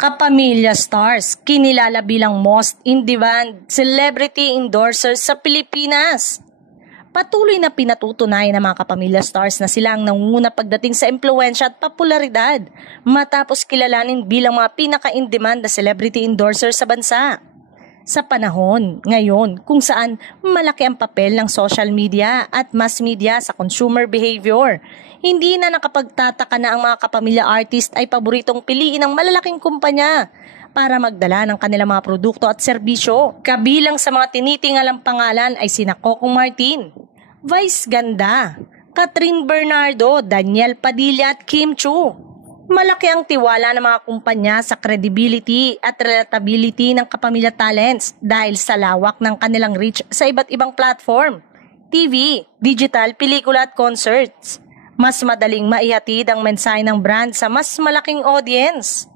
Kapamilya stars, kinilala bilang most in-demand celebrity endorsers sa Pilipinas. Patuloy na pinatutunayan ng mga kapamilya stars na sila ang nangunguna pagdating sa impluwensya at popularidad matapos kilalanin bilang mga pinaka-in-demand na celebrity endorsers sa bansa. Sa panahon ngayon kung saan malaki ang papel ng social media at mass media sa consumer behavior, hindi na nakapagtataka na ang mga kapamilya artist ay paboritong piliin ng malalaking kumpanya para magdala ng kanilang mga produkto at serbisyo. Kabilang sa mga tinitingalang pangalan ay sina Coco Martin, Vice Ganda, Catherine Bernardo, Daniel Padilla at Kim Chiu. Malaki ang tiwala ng mga kumpanya sa credibility at relatability ng kapamilya talents dahil sa lawak ng kanilang reach sa iba't ibang platform, TV, digital, pelikula at concerts. Mas madaling maihatid ang mensahe ng brand sa mas malaking audience.